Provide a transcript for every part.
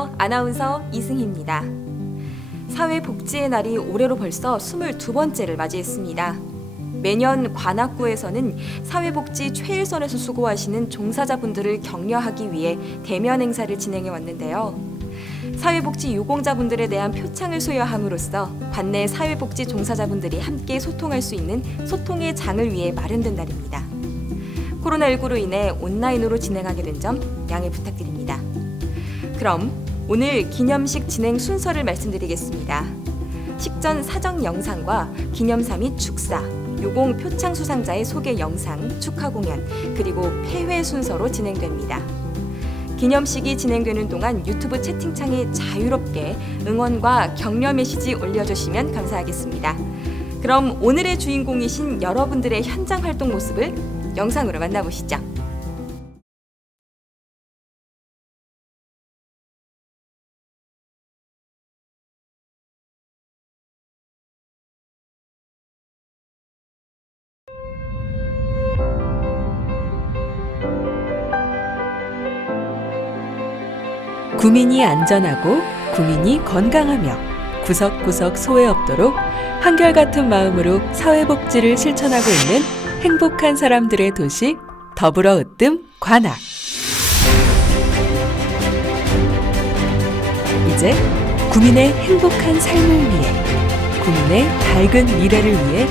안녕하세요. 아나운서 이승희입니다. 사회복지의 날이 올해로 벌써 22번째를 맞이했습니다. 매년 관악구에서는 사회복지 최일선에서 수고하시는 종사자분들을 격려하기 위해 대면 행사를 진행해 왔는데요. 사회복지 유공자분들에 대한 표창을 수여함으로써 관내 사회복지 종사자분들이 함께 소통할 수 있는 소통의 장을 위해 마련된 날입니다. 코로나19로 인해 온라인으로 진행하게 된 점 양해 부탁드립니다. 그럼 오늘 기념식 진행 순서를 말씀드리겠습니다. 식전 사정 영상과 기념사 및 축사, 유공 표창 수상자의 소개 영상, 축하 공연, 그리고 폐회 순서로 진행됩니다. 기념식이 진행되는 동안 유튜브 채팅창에 자유롭게 응원과 격려 메시지 올려주시면 감사하겠습니다. 그럼 오늘의 주인공이신 여러분들의 현장 활동 모습을 영상으로 만나보시죠. 구민이 안전하고 구민이 건강하며 구석구석 소외 없도록 한결같은 마음으로 사회복지를 실천하고 있는 행복한 사람들의 도시 더불어 으뜸 관악. 이제 구민의 행복한 삶을 위해, 구민의 밝은 미래를 위해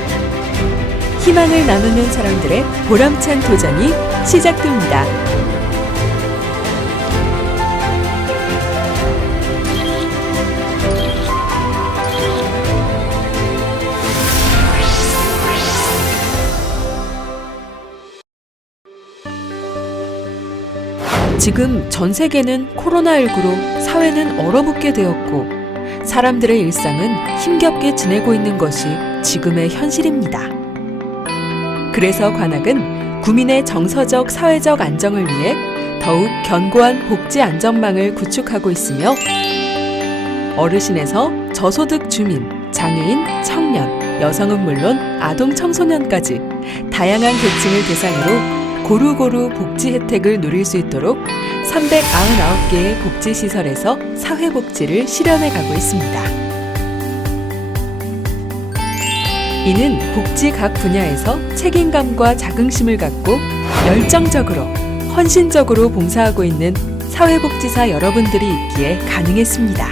희망을 나누는 사람들의 보람찬 도전이 시작됩니다. 지금 전 세계는 코로나19로 사회는 얼어붙게 되었고 사람들의 일상은 힘겹게 지내고 있는 것이 지금의 현실입니다. 그래서 관악은 구민의 정서적 사회적 안정을 위해 더욱 견고한 복지 안전망을 구축하고 있으며 어르신에서 저소득 주민, 장애인, 청년, 여성은 물론 아동 청소년까지 다양한 계층을 대상으로 고루고루 복지 혜택을 누릴 수 있도록 399개의 복지시설에서 사회복지를 실현해 가고 있습니다. 이는 복지 각 분야에서 책임감과 자긍심을 갖고 열정적으로, 헌신적으로 봉사하고 있는 사회복지사 여러분들이 있기에 가능했습니다.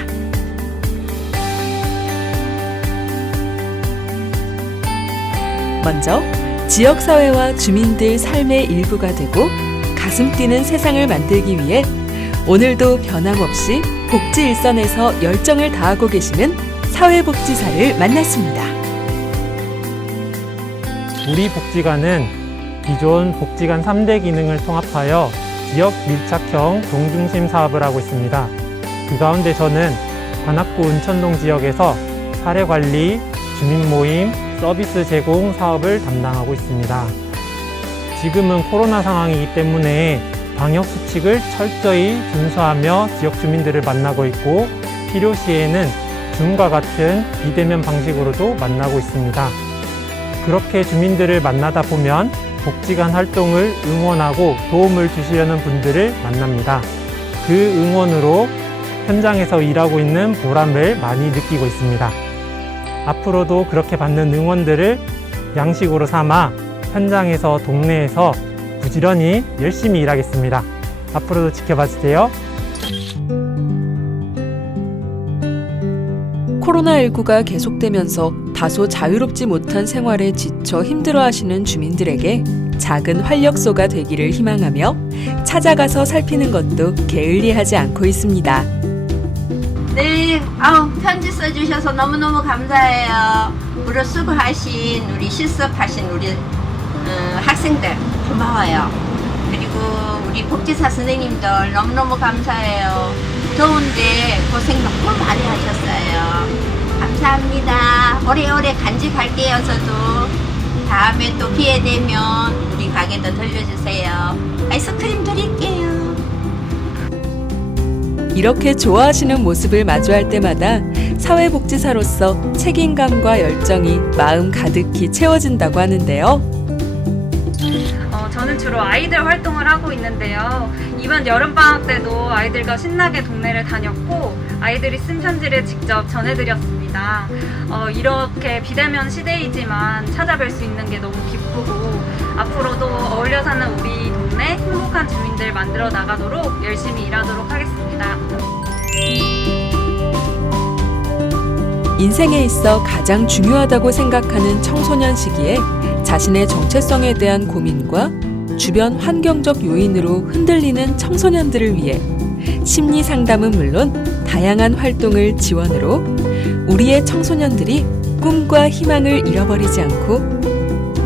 먼저 지역사회와 주민들 삶의 일부가 되고 가슴 뛰는 세상을 만들기 위해 오늘도 변함없이 복지 일선에서 열정을 다하고 계시는 사회복지사를 만났습니다. 우리 복지관은 기존 복지관 3대 기능을 통합하여 지역 밀착형 동중심 사업을 하고 있습니다. 그 가운데 저는 관악구 은천동 지역에서 사례관리, 주민모임, 서비스 제공 사업을 담당하고 있습니다. 지금은 코로나 상황이기 때문에 방역 수칙을 철저히 준수하며 지역 주민들을 만나고 있고 필요시에는 줌과 같은 비대면 방식으로도 만나고 있습니다. 그렇게 주민들을 만나다 보면 복지관 활동을 응원하고 도움을 주시려는 분들을 만납니다. 그 응원으로 현장에서 일하고 있는 보람을 많이 느끼고 있습니다. 앞으로도 그렇게 받는 응원들을 양식으로 삼아 현장에서 동네에서 부지런히 열심히 일하겠습니다. 앞으로도 지켜봐 주세요. 코로나19가 계속되면서 다소 자유롭지 못한 생활에 지쳐 힘들어하시는 주민들에게 작은 활력소가 되기를 희망하며 찾아가서 살피는 것도 게을리하지 않고 있습니다. 네, 편지 써주셔서 너무너무 감사해요. 무료 수고하신 우리 실습하신 우리 학생들 고마워요. 그리고 우리 복지사 선생님들 너무너무 감사해요. 더운데 고생 너무 많이 하셨어요. 감사합니다. 오래오래 간직할게요. 저도 다음에 또 기회 되면 우리 가게도 들려주세요. 아이스크림 드릴게요. 이렇게 좋아하시는 모습을 마주할 때마다 사회복지사로서 책임감과 열정이 마음 가득히 채워진다고 하는데요. 저는 주로 아이들 활동을 하고 있는데요. 이번 여름방학 때도 아이들과 신나게 동네를 다녔고 아이들이 쓴 편지를 직접 전해드렸습니다. 이렇게 비대면 시대이지만 찾아뵐 수 있는 게 너무 기쁘고 앞으로도 어울려 사는 우리 동네 행복한 주민들 만들어 나가도록 열심히 일하도록 하겠습니다. 인생에 있어 가장 중요하다고 생각하는 청소년 시기에 자신의 정체성에 대한 고민과 주변 환경적 요인으로 흔들리는 청소년들을 위해 심리 상담은 물론 다양한 활동을 지원으로 우리의 청소년들이 꿈과 희망을 잃어버리지 않고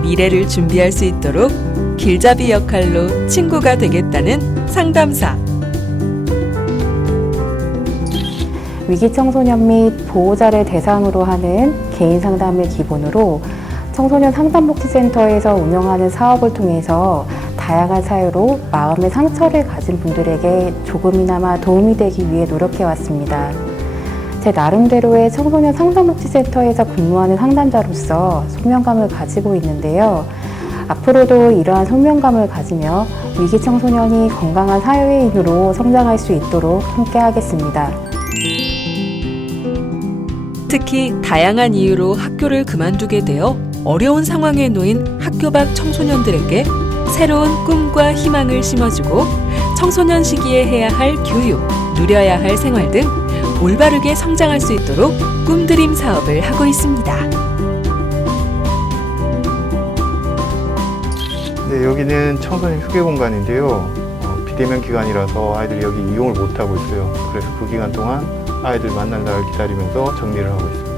미래를 준비할 수 있도록 길잡이 역할로 친구가 되겠다는 상담사. 위기 청소년 및 보호자를 대상으로 하는 개인 상담을 기본으로 청소년 상담복지센터에서 운영하는 사업을 통해서 다양한 사유로 마음의 상처를 가진 분들에게 조금이나마 도움이 되기 위해 노력해 왔습니다. 제 나름대로의 청소년 상담복지센터에서 근무하는 상담자로서 소명감을 가지고 있는데요. 앞으로도 이러한 소명감을 가지며 위기 청소년이 건강한 사회인으로 성장할 수 있도록 함께 하겠습니다. 특히 다양한 이유로 학교를 그만두게 되어 어려운 상황에 놓인 학교 밖 청소년들에게 새로운 꿈과 희망을 심어주고 청소년 시기에 해야 할 교육, 누려야 할 생활 등 올바르게 성장할 수 있도록 꿈드림 사업을 하고 있습니다. 네, 여기는 청소년 휴게 공간인데요. 비대면 기간이라서 아이들이 여기 이용을 못하고 있어요. 그래서 그 기간 동안 아이들 만날 날을 기다리면서 정리를 하고 있습니다.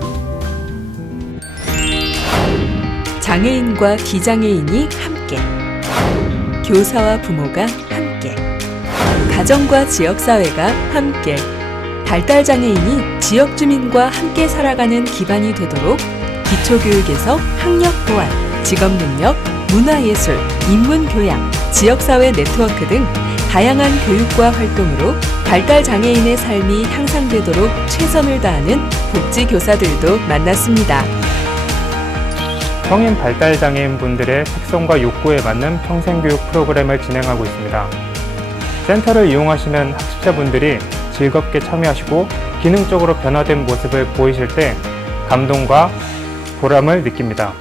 장애인과 비장애인이 함께, 교사와 부모가 함께, 가정과 지역사회가 함께, 발달장애인이 지역 주민과 함께 살아가는 기반이 되도록 기초교육에서 학력 보완, 직업능력, 문화예술, 인문교양, 지역사회 네트워크 등 다양한 교육과 활동으로 발달장애인의 삶이 향상되도록 최선을 다하는 복지교사들도 만났습니다. 성인 발달장애인 분들의 특성과 욕구에 맞는 평생교육 프로그램을 진행하고 있습니다. 센터를 이용하시는 학습자분들이 즐겁게 참여하시고 기능적으로 변화된 모습을 보이실 때 감동과 보람을 느낍니다.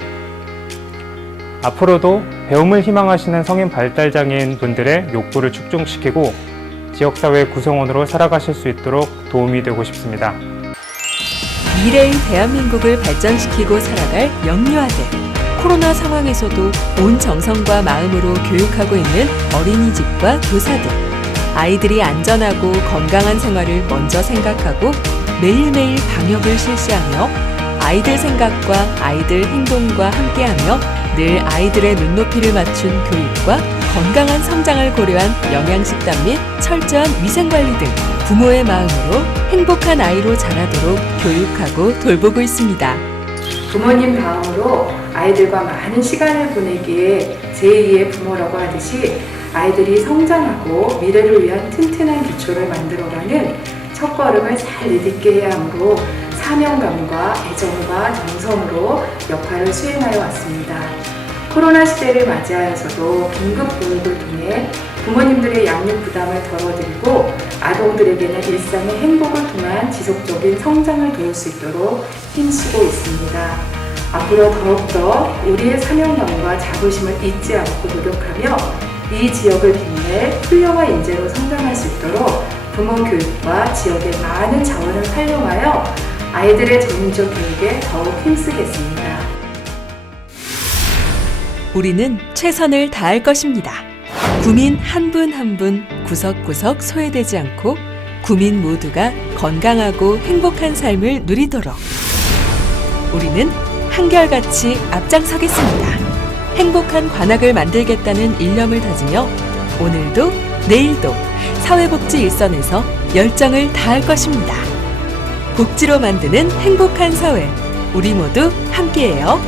앞으로도 배움을 희망하시는 성인 발달장애인 분들의 욕구를 축적시키고 지역사회 구성원으로 살아가실 수 있도록 도움이 되고 싶습니다. 미래의 대한민국을 발전시키고 살아갈 영유아들. 코로나 상황에서도 온 정성과 마음으로 교육하고 있는 어린이집과 교사들. 아이들이 안전하고 건강한 생활을 먼저 생각하고 매일매일 방역을 실시하며 아이들 생각과 아이들 행동과 함께하며 늘 아이들의 눈높이를 맞춘 교육과 건강한 성장을 고려한 영양식단 및 철저한 위생관리 등 부모의 마음으로 행복한 아이로 자라도록 교육하고 돌보고 있습니다. 부모님 다음으로 아이들과 많은 시간을 보내기에 제2의 부모라고 하듯이 아이들이 성장하고 미래를 위한 튼튼한 기초를 만들어가는 첫걸음을 잘 내딛게 해야 하므로 사명감과 애정과 정성으로 역할을 수행하여 왔습니다. 코로나 시대를 맞이하여서도 긴급 교육을 통해 부모님들의 양육 부담을 덜어드리고 아동들에게는 일상의 행복을 통한 지속적인 성장을 도울 수 있도록 힘쓰고 있습니다. 앞으로 더욱더 우리의 사명감과 자부심을 잊지 않고 노력하며 이 지역을 빛낼 훌륭한 인재로 성장할 수 있도록 부모 교육과 지역의 많은 자원을 활용하여 아이들의 전문적 교육에 더욱 힘쓰겠습니다. 우리는 최선을 다할 것입니다. 구민 한 분 한 분 구석구석 소외되지 않고 구민 모두가 건강하고 행복한 삶을 누리도록 우리는 한결같이 앞장서겠습니다. 행복한 관악을 만들겠다는 일념을 다지며 오늘도 내일도 사회복지 일선에서 열정을 다할 것입니다. 복지로 만드는 행복한 사회, 우리 모두 함께해요.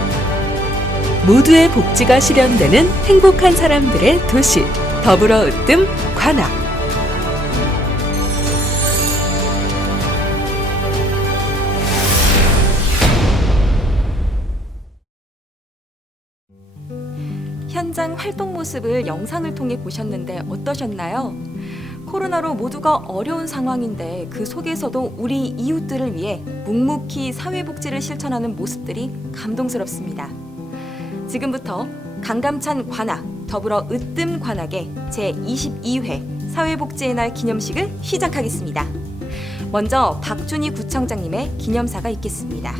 모두의 복지가 실현되는 행복한 사람들의 도시, 더불어 으뜸 관악. 현재 현장 활동 모습을 영상을 통해 보셨는데 어떠셨나요? 코로나로 모두가 어려운 상황인데 그 속에서도 우리 이웃들을 위해 묵묵히 사회복지를 실천하는 모습들이 감동스럽습니다. 지금부터 강감찬 관악 더불어 으뜸 관악의 제22회 사회복지의 날 기념식을 시작하겠습니다. 먼저 박준희 구청장님의 기념사가 있겠습니다.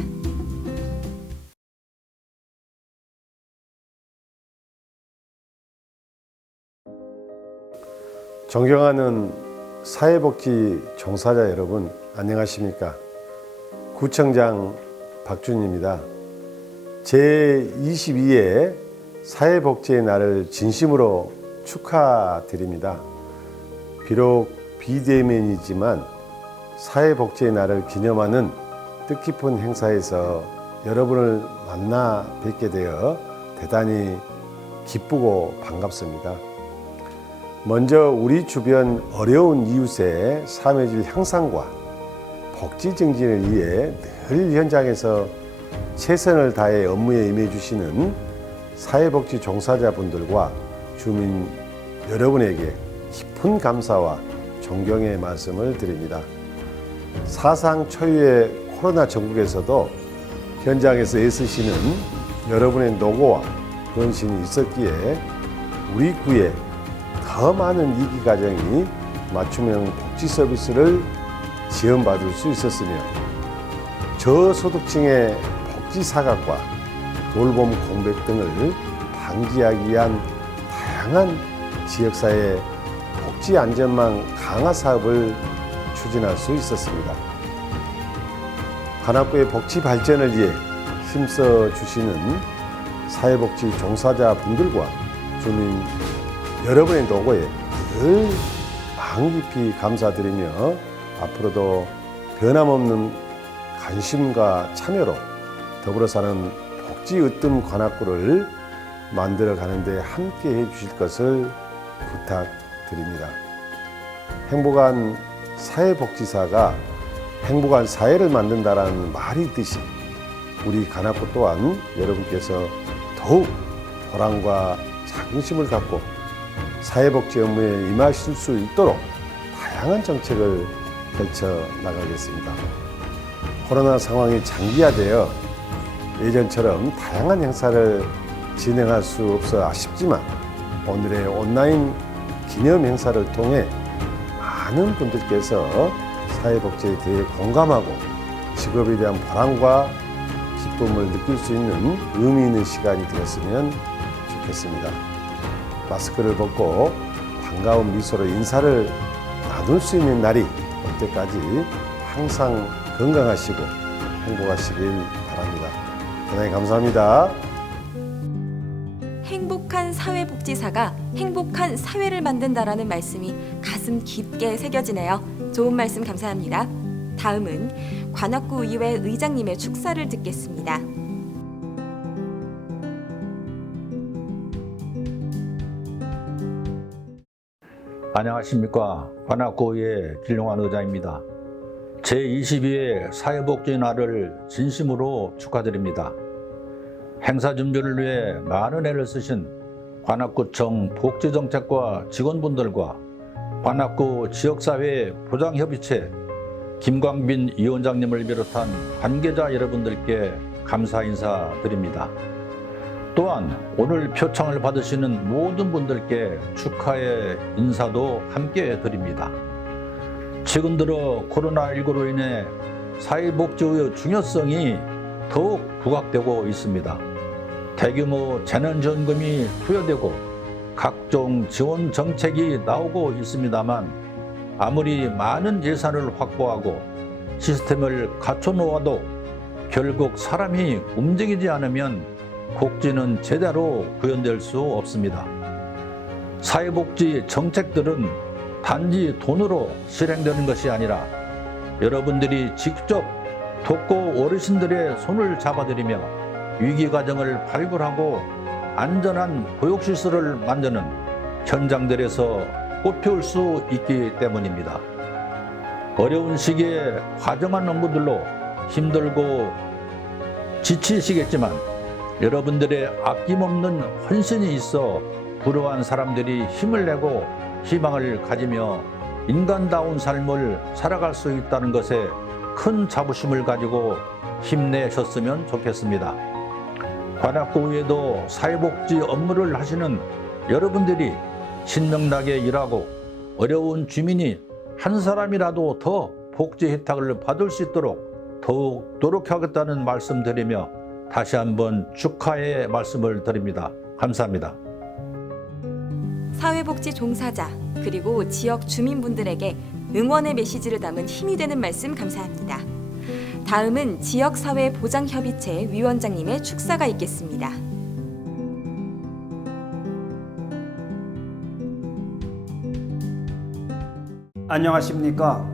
존경하는 사회복지 종사자 여러분, 안녕하십니까? 구청장 박준희입니다. 제22회 사회복지의 날을 진심으로 축하드립니다. 비록 비대면이지만 사회복지의 날을 기념하는 뜻깊은 행사에서 여러분을 만나 뵙게 되어 대단히 기쁘고 반갑습니다. 먼저 우리 주변 어려운 이웃의 삶의 질 향상과 복지 증진을 위해 늘 현장에서 최선을 다해 업무에 임해 주시는 사회복지 종사자분들과 주민 여러분에게 깊은 감사와 존경의 말씀을 드립니다. 사상 초유의 코로나 전국에서도 현장에서 애쓰시는 여러분의 노고와 헌신이 있었기에 우리 구에 더 많은 이기 가정이 맞춤형 복지 서비스를 지원받을 수 있었으며 저소득층의 복지 사각과 돌봄 공백 등을 방지하기 위한 다양한 지역사회 복지 안전망 강화 사업을 추진할 수 있었습니다. 관악구의 복지 발전을 위해 힘써 주시는 사회복지 종사자 분들과 주민 여러분의 노고에 늘 마음 깊이 감사드리며 앞으로도 변함없는 관심과 참여로 더불어 사는 복지 으뜸 관악구를 만들어가는 데 함께 해주실 것을 부탁드립니다. 행복한 사회복지사가 행복한 사회를 만든다라는 말이 있듯이 우리 관악구 또한 여러분께서 더욱 보람과 자긍심을 갖고 사회복지 업무에 임하실 수 있도록 다양한 정책을 펼쳐 나가겠습니다. 코로나 상황이 장기화되어 예전처럼 다양한 행사를 진행할 수 없어 아쉽지만 오늘의 온라인 기념 행사를 통해 많은 분들께서 사회복지에 대해 공감하고 직업에 대한 보람과 기쁨을 느낄 수 있는 의미 있는 시간이 되었으면 좋겠습니다. 마스크를 벗고 반가운 미소로 인사를 나눌 수 있는 날이 올 때까지 항상 건강하시고 행복하시길 바랍니다. 대단히 감사합니다. 행복한 사회복지사가 행복한 사회를 만든다라는 말씀이 가슴 깊게 새겨지네요. 좋은 말씀 감사합니다. 다음은 관악구 의회 의장님의 축사를 듣겠습니다. 안녕하십니까. 관악구의회 길용환 의장입니다. 제22회 사회복지 날을 진심으로 축하드립니다. 행사 준비를 위해 많은 애를 쓰신 관악구청 복지정책과 직원분들과 관악구 지역사회 보장협의체 김광빈 위원장님을 비롯한 관계자 여러분들께 감사 인사드립니다. 또한 오늘 표창을 받으시는 모든 분들께 축하의 인사도 함께 드립니다. 최근 들어 코로나19로 인해 사회복지의 중요성이 더욱 부각되고 있습니다. 대규모 재난지원금이 투여되고 각종 지원 정책이 나오고 있습니다만 아무리 많은 예산을 확보하고 시스템을 갖춰놓아도 결국 사람이 움직이지 않으면 복지는 제대로 구현될 수 없습니다. 사회복지 정책들은 단지 돈으로 실행되는 것이 아니라 여러분들이 직접 돕고 어르신들의 손을 잡아드리며 위기 과정을 발굴하고 안전한 보육시설을 만드는 현장들에서 꽃피울 수 있기 때문입니다. 어려운 시기에 과정한 업무들로 힘들고 지치시겠지만 여러분들의 아낌없는 헌신이 있어 부러워한 사람들이 힘을 내고 희망을 가지며 인간다운 삶을 살아갈 수 있다는 것에 큰 자부심을 가지고 힘내셨으면 좋겠습니다. 관악구 외에도 사회복지 업무를 하시는 여러분들이 신명나게 일하고 어려운 주민이 한 사람이라도 더 복지 혜택을 받을 수 있도록 더욱 노력하겠다는 말씀드리며 다시 한번 축하의 말씀을 드립니다. 감사합니다. 사회복지 종사자 그리고 지역 주민분들에게 응원의 메시지를 담은 힘이 되는 말씀 감사합니다. 다음은 지역사회보장협의체 위원장님의 축사가 있겠습니다. 안녕하십니까.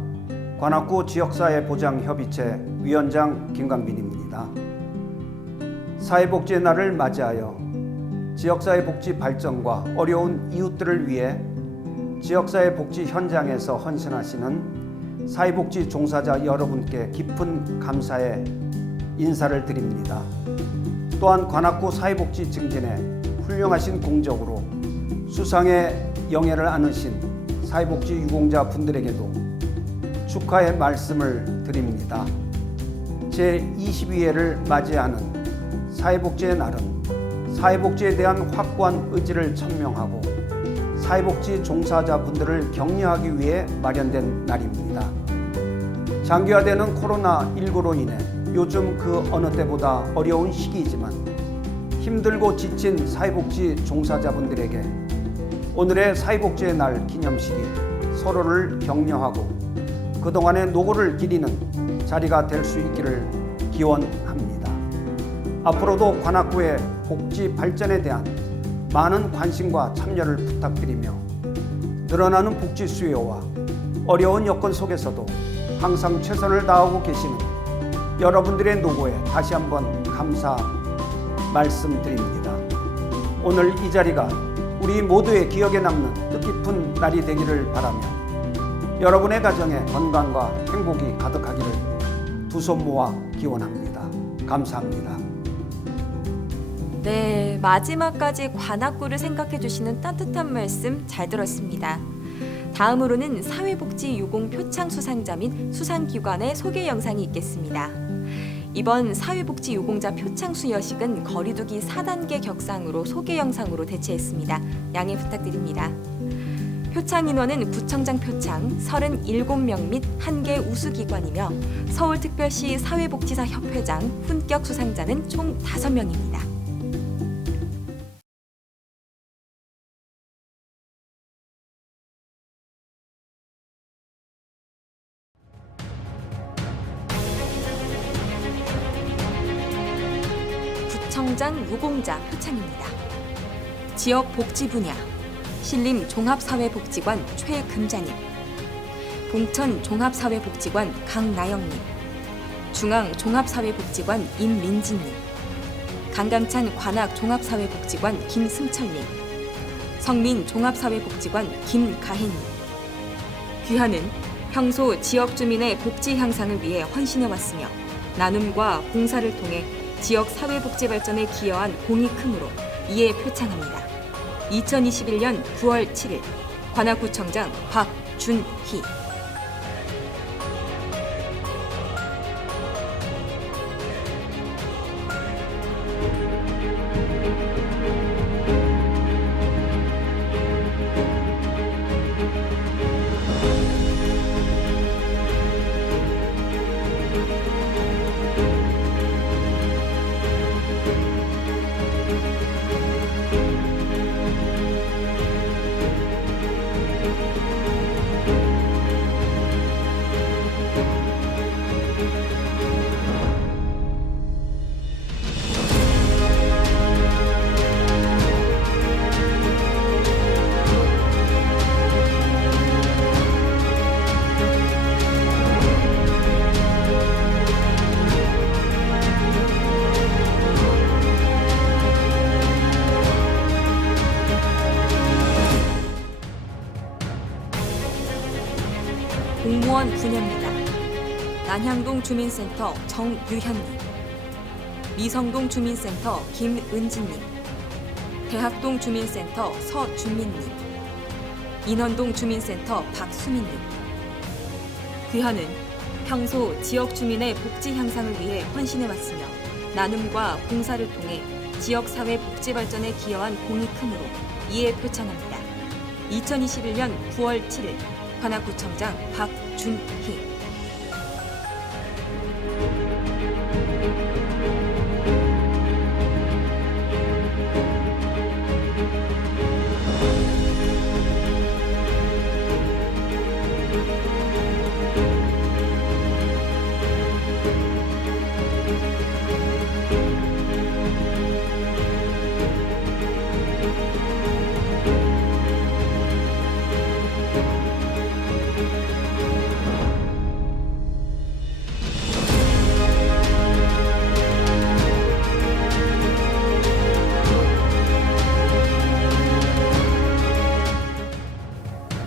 관악구 지역사회보장협의체 위원장 김광빈입니다. 사회복지의 날을 맞이하여 지역사회복지 발전과 어려운 이웃들을 위해 지역사회복지 현장에서 헌신하시는 사회복지 종사자 여러분께 깊은 감사의 인사를 드립니다. 또한 관악구 사회복지 증진에 훌륭하신 공적으로 수상의 영예를 안으신 사회복지 유공자 분들에게도 축하의 말씀을 드립니다. 제22회를 맞이하는 사회복지의 날은 사회복지에 대한 확고한 의지를 천명하고 사회복지 종사자분들을 격려하기 위해 마련된 날입니다. 장기화되는 코로나19로 인해 요즘 그 어느 때보다 어려운 시기이지만 힘들고 지친 사회복지 종사자분들에게 오늘의 사회복지의 날 기념식이 서로를 격려하고 그동안의 노고를 기리는 자리가 될 수 있기를 기원합니다. 앞으로도 관악구의 복지 발전에 대한 많은 관심과 참여를 부탁드리며 늘어나는 복지 수요와 어려운 여건 속에서도 항상 최선을 다하고 계시는 여러분들의 노고에 다시 한번 감사 말씀드립니다. 오늘 이 자리가 우리 모두의 기억에 남는 뜻깊은 날이 되기를 바라며 여러분의 가정에 건강과 행복이 가득하기를 두 손 모아 기원합니다. 감사합니다. 네, 마지막까지 관악구를 생각해 주시는 따뜻한 말씀 잘 들었습니다. 다음으로는 사회복지유공 표창 수상자 및 수상기관의 소개 영상이 있겠습니다. 이번 사회복지유공자 표창 수여식은 거리두기 4단계 격상으로 소개 영상으로 대체했습니다. 양해 부탁드립니다. 표창 인원은 구청장 표창 37명 및 1개 우수기관이며 서울특별시 사회복지사 협회장 훈격 수상자는 총 5명입니다. 구청장 유공자 표창입니다. 지역 복지 분야 신림 종합사회복지관 최금자님, 봉천 종합사회복지관 강나영님, 중앙 종합사회복지관 임민진님, 강감찬 관악 종합사회복지관 김승철님, 성민 종합사회복지관 김가혜님. 귀하는 평소 지역 주민의 복지 향상을 위해 헌신해왔으며 나눔과 봉사를 통해 지역 사회복지 발전에 기여한 공이 크므로 이에 표창합니다. 2021년 9월 7일 관악구청장 박준희. 공무원 분야입니다. 난향동 주민센터 정유현님, 미성동 주민센터 김은진님, 대학동 주민센터 서준민님, 인헌동 주민센터 박수민님. 귀하는 평소 지역 주민의 복지 향상을 위해 헌신해왔으며 나눔과 봉사를 통해 지역사회 복지 발전에 기여한 공이 크므로 이에 표창합니다. 2021년 9월 7일 관악구청장 박준희.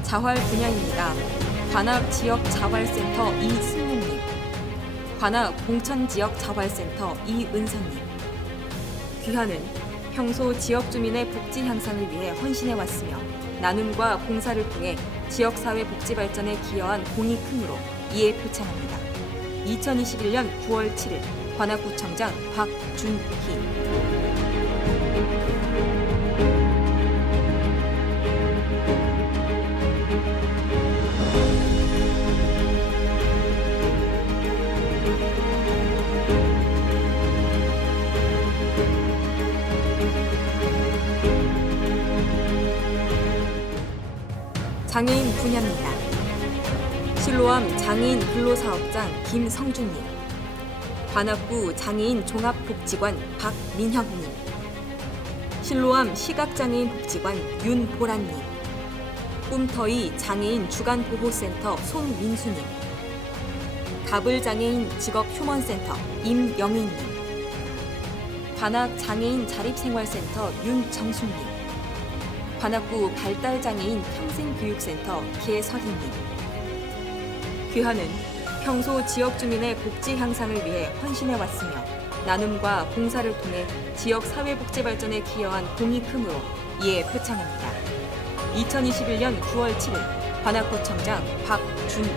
자활 분야입니다. 관악 지역 자활센터 이승용님, 관악 봉천 지역 자활센터 이은선님. 귀하는 평소 지역 주민의 복지 향상을 위해 헌신해왔으며 나눔과 봉사를 통해 지역사회 복지 발전에 기여한 공이 크므로 이에 표창합니다. 2021년 9월 7일 관악구청장 박준희. 장애인 분야입니다. 실로암 장애인 근로사업장 김성준님, 관악구 장애인 종합복지관 박민혁님, 실로암 시각장애인 복지관 윤보라님, 꿈터이 장애인 주간보호센터 손민수님, 가불장애인 직업휴먼센터 임영희님, 관악 장애인 자립생활센터 윤정순님, 관악구 발달장애인 평생교육센터 계서희님. 귀하는 평소 지역 주민의 복지 향상을 위해 헌신해왔으며 나눔과 봉사를 통해 지역 사회복지 발전에 기여한 공이 크므로 이에 표창합니다. 2021년 9월 7일 관악구청장 박준희.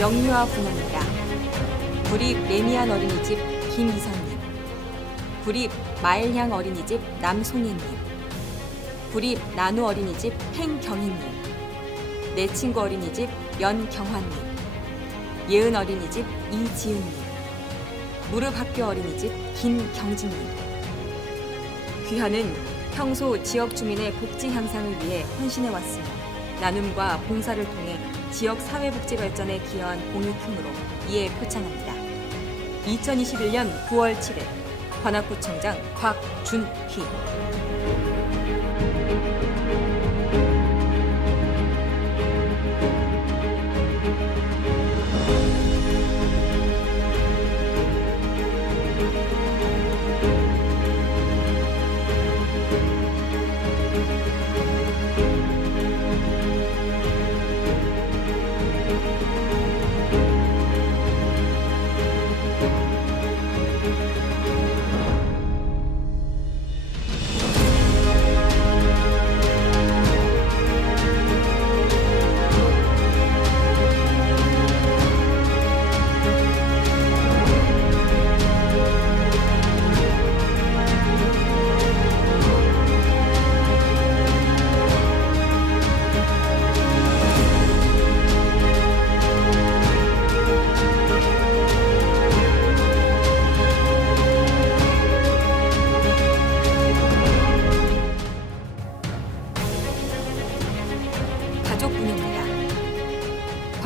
영유아 분야입니다. 구립 레미안 어린이집 김이선님, 구립 마일향 어린이집 남송예님, 구립 나누 어린이집 팽경희님, 내 친구 어린이집 연경환님, 예은 어린이집 이지은님, 무릎학교 어린이집 김경진님. 귀하는 평소 지역 주민의 복지 향상을 위해 헌신해왔으며 나눔과 봉사를 통해 지역 사회복지 발전에 기여한 공이 크므로 이에 표창합니다. 2021년 9월 7일 관악구청장 곽준희.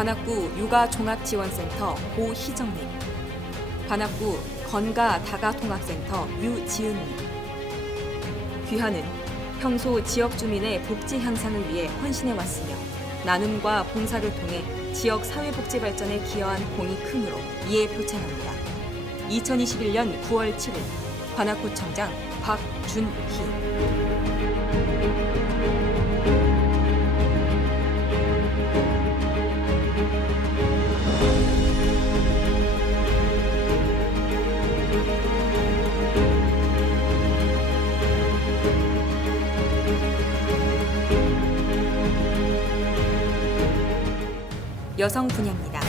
관악구 육아종합지원센터 고희정님, 관악구 건가다가통합센터 유지은님. 귀하는 평소 지역 주민의 복지 향상을 위해 헌신해왔으며 나눔과 봉사를 통해 지역 사회복지 발전에 기여한 공이 크므로 이에 표창합니다. 2021년 9월 7일 관악구청장 박준희. 여성 분야입니다.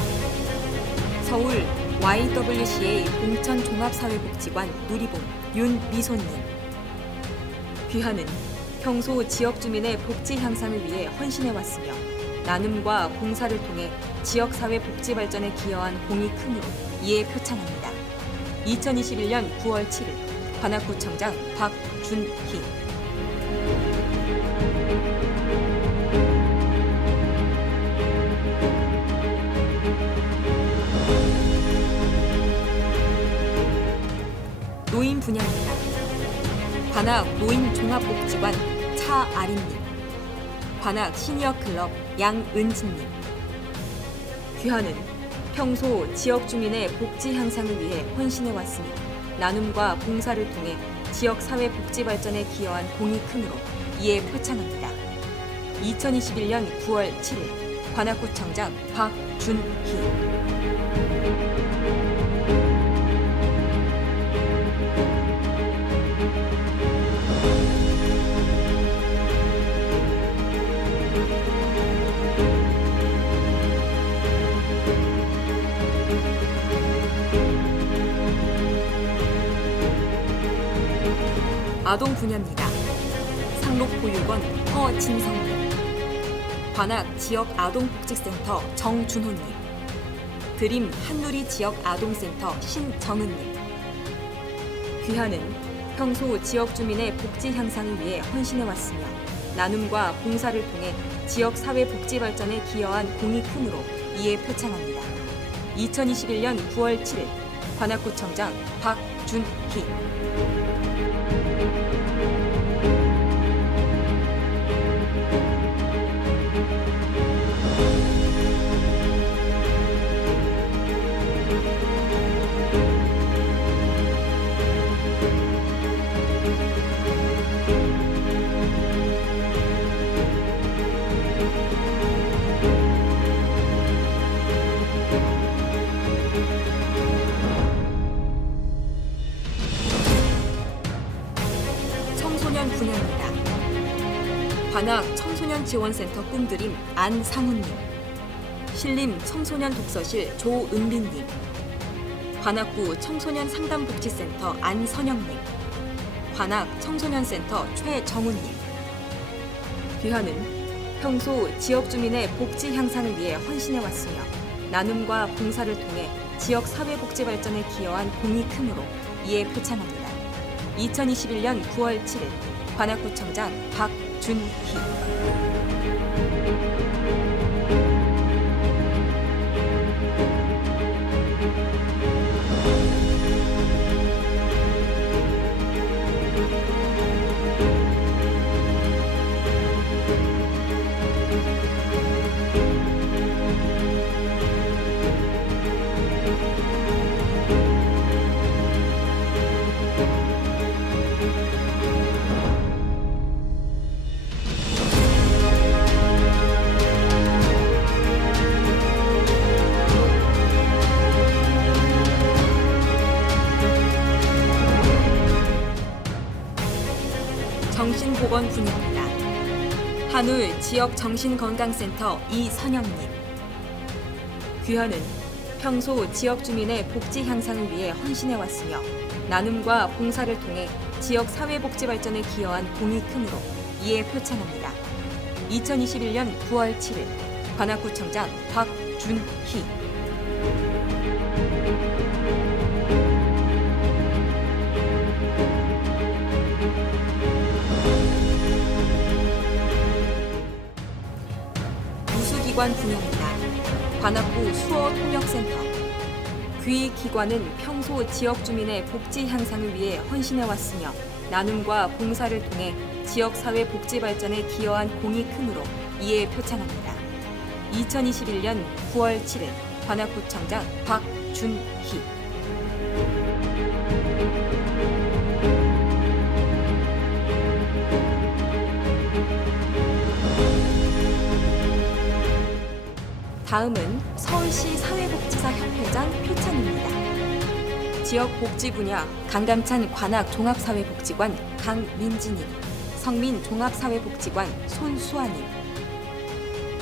서울 YWCA 봉천종합사회복지관 누리봉 윤미소님. 귀하는 평소 지역 주민의 복지 향상을 위해 헌신해왔으며 나눔과 봉사를 통해 지역사회 복지 발전에 기여한 공이 크므로 이에 표창합니다. 2021년 9월 7일 관악구청장 박준희. 노인 분야입니다. 관악 노인종합복지관 차아림님, 관악 시니어클럽 양은진님. 귀하는 평소 지역 주민의 복지 향상을 위해 헌신해왔으며 나눔과 봉사를 통해 지역 사회 복지 발전에 기여한 공이 크므로 이에 표창합니다. 2021년 9월 7일 관악구청장 박준희. 아동 분야입니다. 상록보육원 허진성님, 관악 지역 아동복지센터 정준호님, 드림 한누리 지역 아동센터 신정은님. 귀하는 평소 지역 주민의 복지 향상을 위해 헌신해왔으며 나눔과 봉사를 통해 지역 사회 복지 발전에 기여한 공이 크므로 이에 표창합니다. 2021년 9월 7일 관악구청장 박준희. 청소년 분야입니다. 관악 청소년지원센터 꿈드림 안상훈님, 신림 청소년 독서실 조은빈님, 관악구 청소년 상담복지센터 안선영님, 관악 청소년센터 최정훈님. 귀하는 평소 지역 주민의 복지 향상을 위해 헌신해왔으며 나눔과 봉사를 통해 지역 사회복지 발전에 기여한 공이 크므로 이에 표창합니다. 2021년 9월 7일 관악구청장 박준희. 정신보건 분야입니다. 한울 지역정신건강센터 이선영님. 귀하는 평소 지역 주민의 복지 향상을 위해 헌신해왔으며 나눔과 봉사를 통해 지역 사회복지 발전에 기여한 공이 크므로 이에 표창합니다. 2021년 9월 7일 관악구청장 박준희. 우수기관 분야입니다. 관악구 수어통역센터. 귀 기관은 평소 지역 주민의 복지 향상을 위해 헌신해왔으며 나눔과 봉사를 통해 지역 사회 복지 발전에 기여한 공이 크므로 이에 표창합니다. 2021년 9월 7일 관악구청장 박준희. 다음은 서울시 사회복지사 협회장 표창입니다. 지역 복지 분야 강감찬 관악 종합사회복지관 강민진님, 성민 종합사회복지관 손수아님.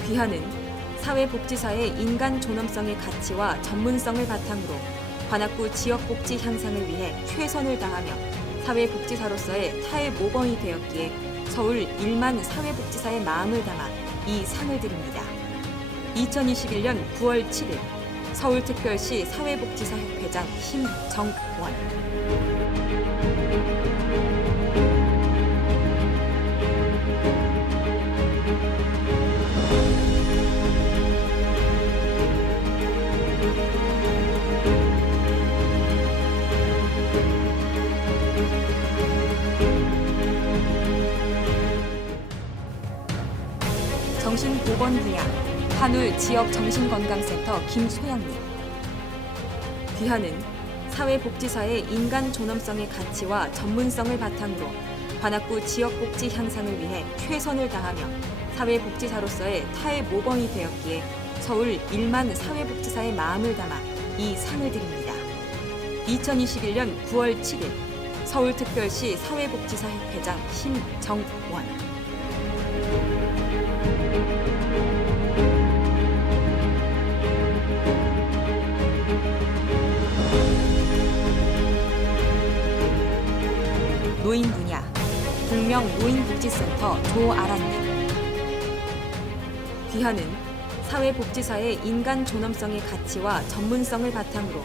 귀하는 사회복지사의 인간 존엄성의 가치와 전문성을 바탕으로 관악구 지역 복지 향상을 위해 최선을 다하며 사회복지사로서의 타의 모범이 되었기에 서울 1만 사회복지사의 마음을 담아 이 상을 드립니다. 2021년 9월 7일 서울특별시 사회복지사 협회장 심정원. 정신보건 분야 한울 지역정신건강센터 김소영님. 귀하는 사회복지사의 인간 존엄성의 가치와 전문성을 바탕으로 관악구 지역복지 향상을 위해 최선을 다하며 사회복지사로서의 타의 모범이 되었기에 서울 1만 사회복지사의 마음을 담아 이 상을 드립니다. 2021년 9월 7일 서울특별시 사회복지사 협회장 심정원. 노인 분야 동명 노인복지센터 조아란님. 귀하는 사회복지사의 인간 존엄성의 가치와 전문성을 바탕으로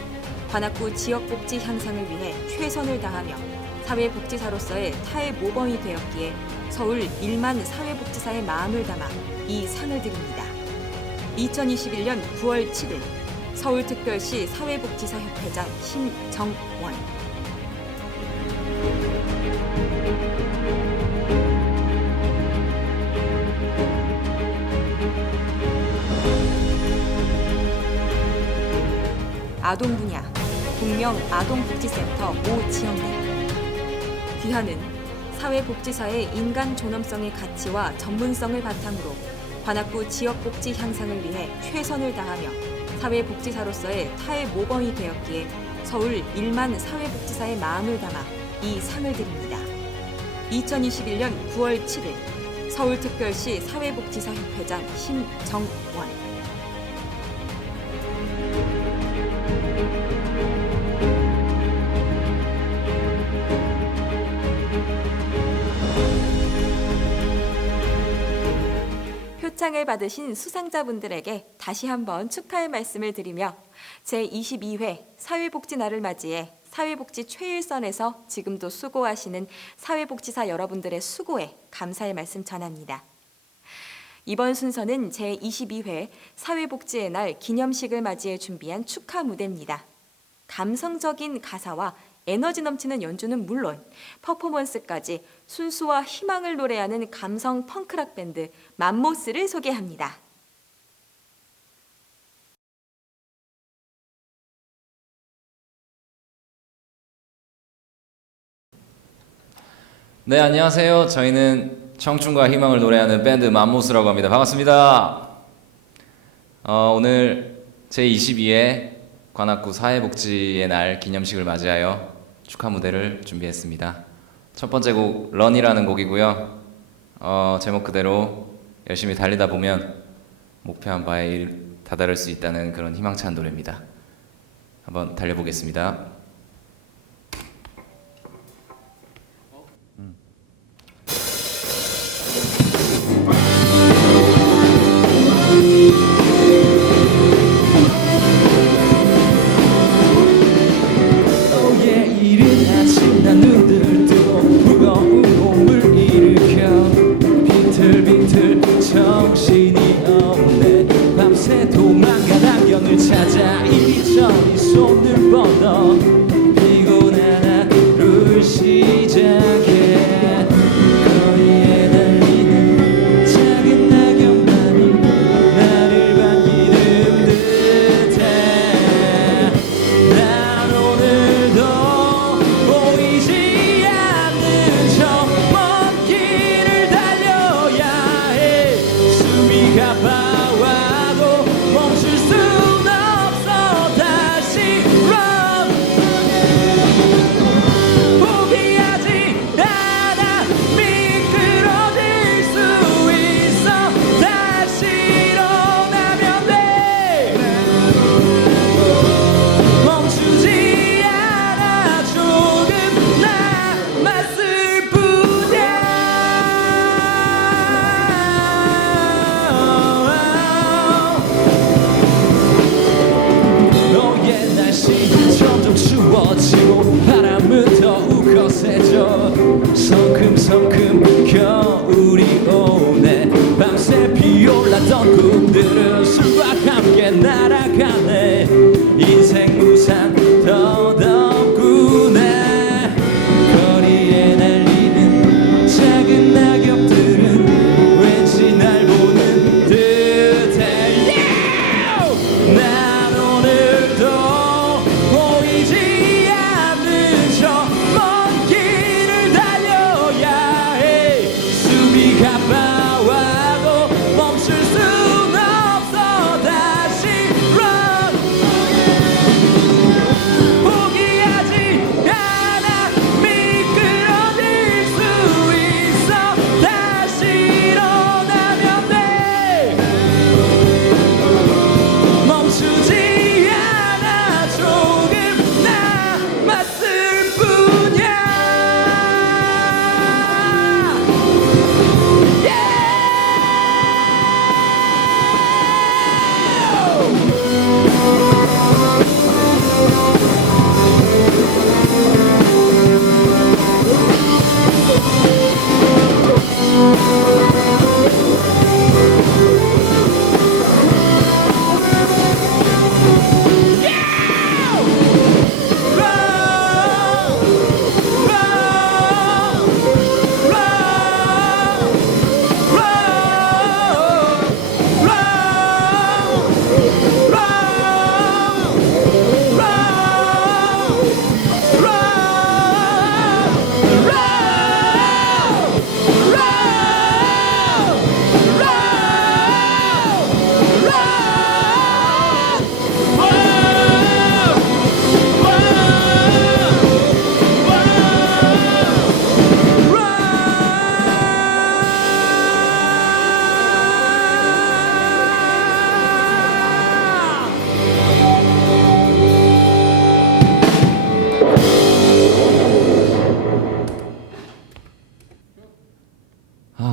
관악구 지역복지 향상을 위해 최선을 다하며 사회복지사로서의 타의 모범이 되었기에 서울 1만 사회복지사의 마음을 담아 이 상을 드립니다. 2021년 9월 7일 서울특별시 사회복지사 협회장 심정원. 아동 분야 동명 아동복지센터 오지영님. 귀하는 사회복지사의 인간 존엄성의 가치와 전문성을 바탕으로 관악구 지역복지 향상을 위해 최선을 다하며 사회복지사로서의 타의 모범이 되었기에 서울 1만 사회복지사의 마음을 담아 이 상을 드립니다. 2021년 9월 7일 서울특별시 사회복지사 협회장 심정원. 표창을 받으신 수상자분들에게 다시 한번 축하의 말씀을 드리며 제22회 사회복지날을 맞이해 사회복지 최일선에서 지금도 수고하시는 사회복지사 여러분들의 수고에 감사의 말씀 전합니다. 이번 순서는 제22회 사회복지의 날 기념식을 맞이해 준비한 축하 무대입니다. 감성적인 가사와 에너지 넘치는 연주는 물론 퍼포먼스까지 순수와 희망을 노래하는 감성 펑크락 밴드 맘모스를 소개합니다. 네, 안녕하세요. 저희는 청춘과 희망을 노래하는 밴드 맘모스라고 합니다. 반갑습니다. 오늘 제22회 관악구 사회복지의 날 기념식을 맞이하여 축하 무대를 준비했습니다. 첫 번째 곡 런이라는 곡이고요. 제목 그대로 열심히 달리다 보면 목표한 바에 다다를 수 있다는 그런 희망찬 노래입니다. 한번 달려보겠습니다. 정신이 없네 밤새 도망가다 성큼성큼 겨울이 오네. 밤새 피어올랐던 꿈들은 술과 함께 날아가네. 인생 무상 더덥구나. 거리에 날리는 작은 낙엽들은 왠지 날 보는 듯해. 난 오늘도 보이지 않는 저 먼 길을 달려야 해. 숨이 가빠와도 멈출 순 없어. 다시 run. 포기하지 않아. 미끄러질 수 있어. 다시 일어나면 돼. 멈추지 않아. 조금 남았을 뿐이야.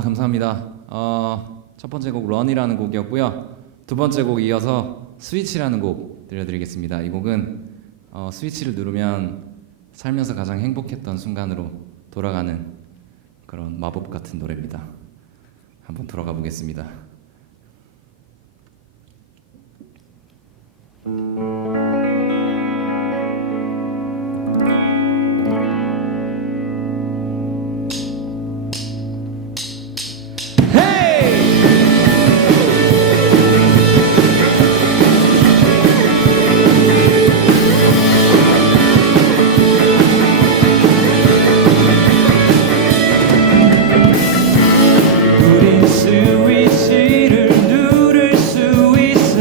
감사합니다. 첫 번째 곡 런이라는 곡이었고요. 두 번째 곡 이어서 스위치라는 곡 들려드리겠습니다. 이 곡은 스위치를 누르면 살면서 가장 행복했던 순간으로 돌아가는 그런 마법 같은 노래입니다. 한번 돌아가 보겠습니다. 우린 스위치를 누를 수 있어.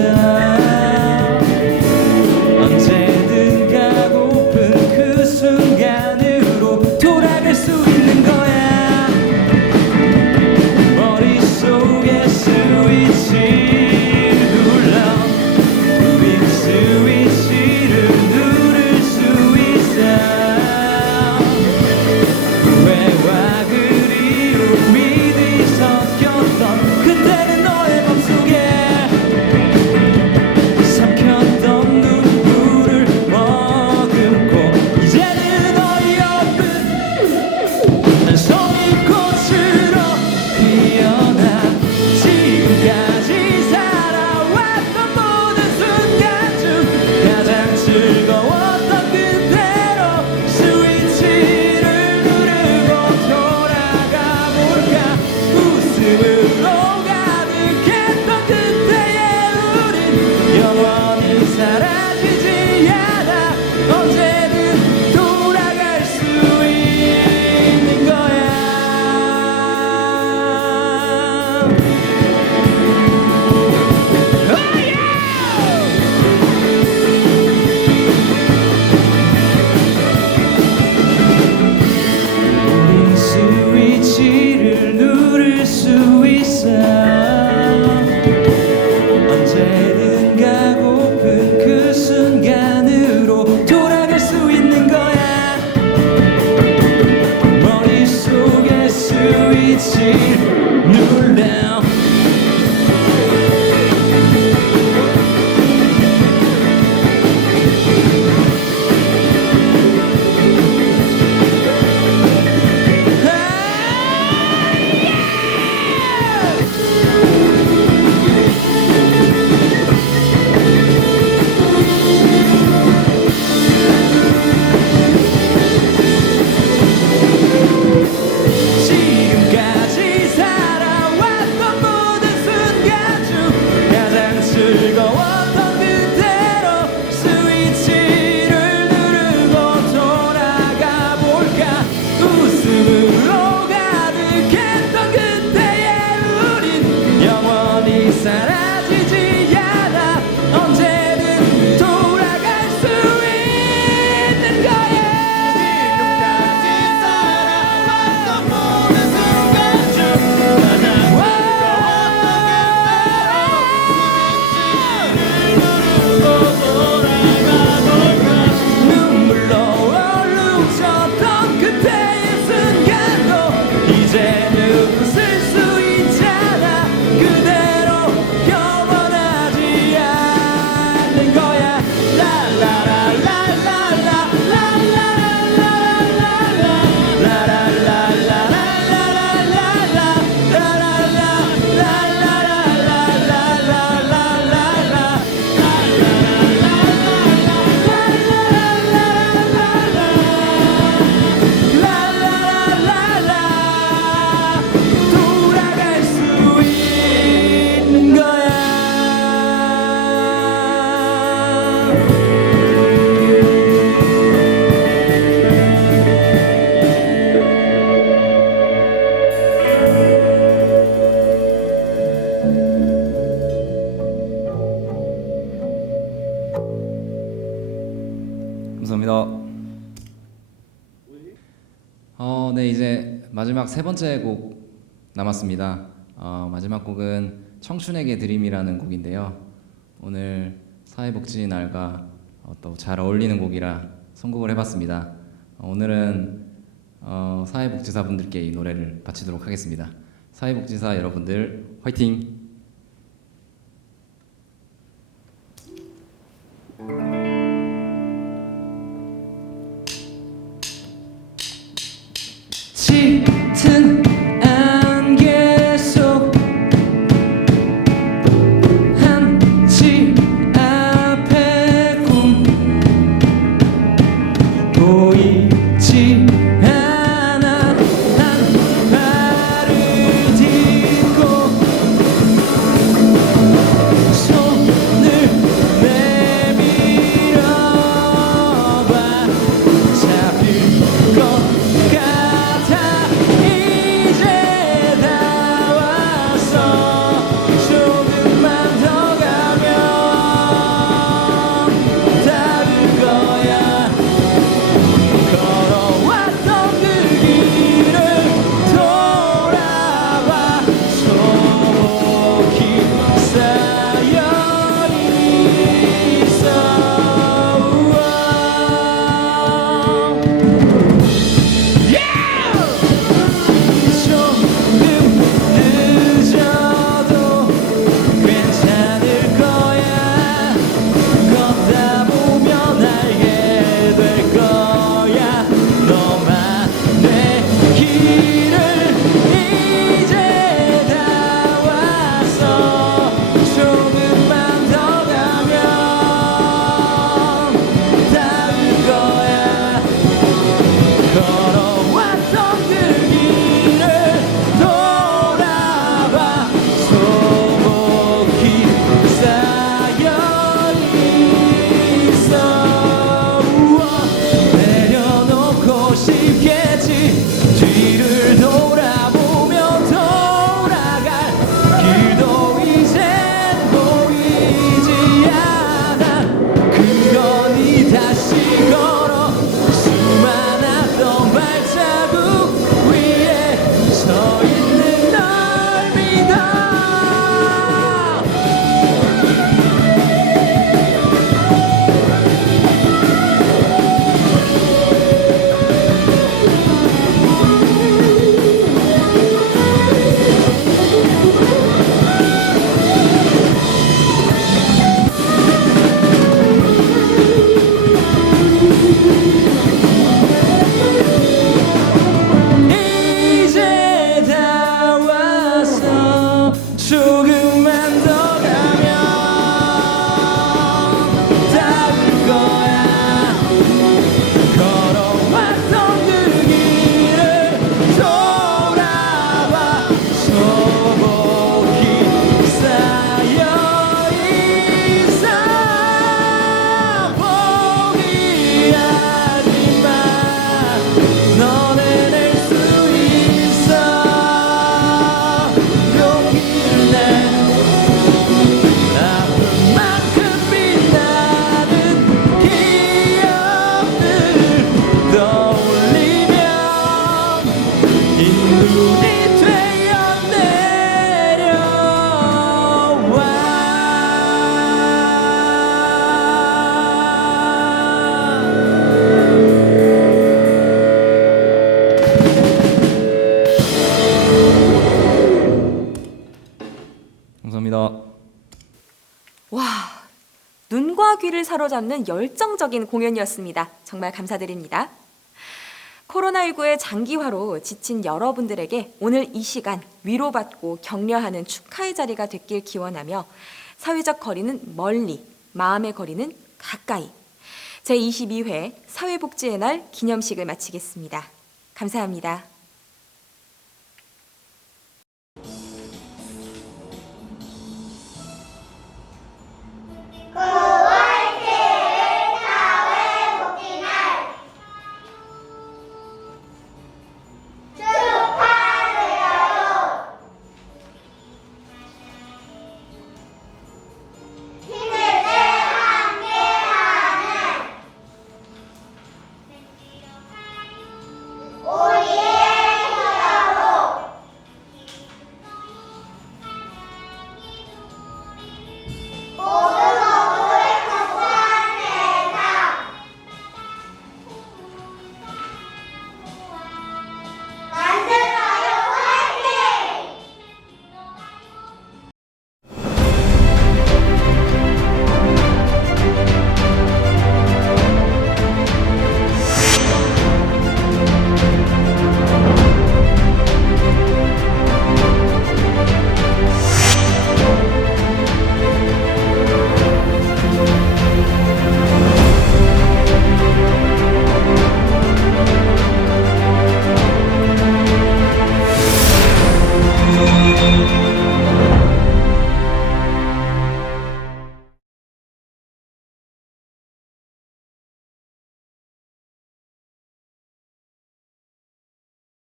언제든 가고픈 그 순간으로 돌아갈 수 있는 거야. 머릿속에 스위치를 눌러. 우린 스위치를 누를 수 있어. 후회와 그리움이 섞였던 그때는 너의 맘속에 삼켰던 눈물을 머금고 이제는 어이없는 난 성인꽃으로 피어나. 지금까지 살아왔던 모든 순간 중 가장 즐거웠던 그대로 스위치를 누르고 돌아가 볼까. 웃음으로 가득했던 그때의 우린 영원히 사라지지 않아. 언제든 돌아갈 수 있는 거야. 우린 스위치를 누를 수 있어. 언제든 가고픈 그 순간으로 돌아갈 수 있는 거야. 머릿속에 스위치를 눌러. 이제는 웃을 수 있잖아. 그대로 영원하지 않는 거야. 돌아갈 수 있는 거야. 감사합니다. 네, 이제 마지막 세 번째 곡 남았습니다. 마지막 곡은 청춘에게 드림이라는 곡인데요. 오늘 사회복지 날과 또 잘 어울리는 곡이라 선곡을 해봤습니다. 오늘은 사회복지사분들께 이 노래를 바치도록 하겠습니다. 사회복지사 여러분들 화이팅! 짙은 안개 속 한치 앞에 꿈 보이지 않아. 한 발을 딛고 손을 내밀어봐. 잡힐 것 같아. 눈과 귀를 사로잡는 열정적인 공연이었습니다. 정말 감사드립니다. 코로나19의 장기화로 지친 여러분들에게 오늘 이 시간 위로받고 격려하는 축하의 자리가 됐길 기원하며 사회적 거리는 멀리, 마음의 거리는 가까이. 제22회 사회복지의 날 기념식을 마치겠습니다. 감사합니다.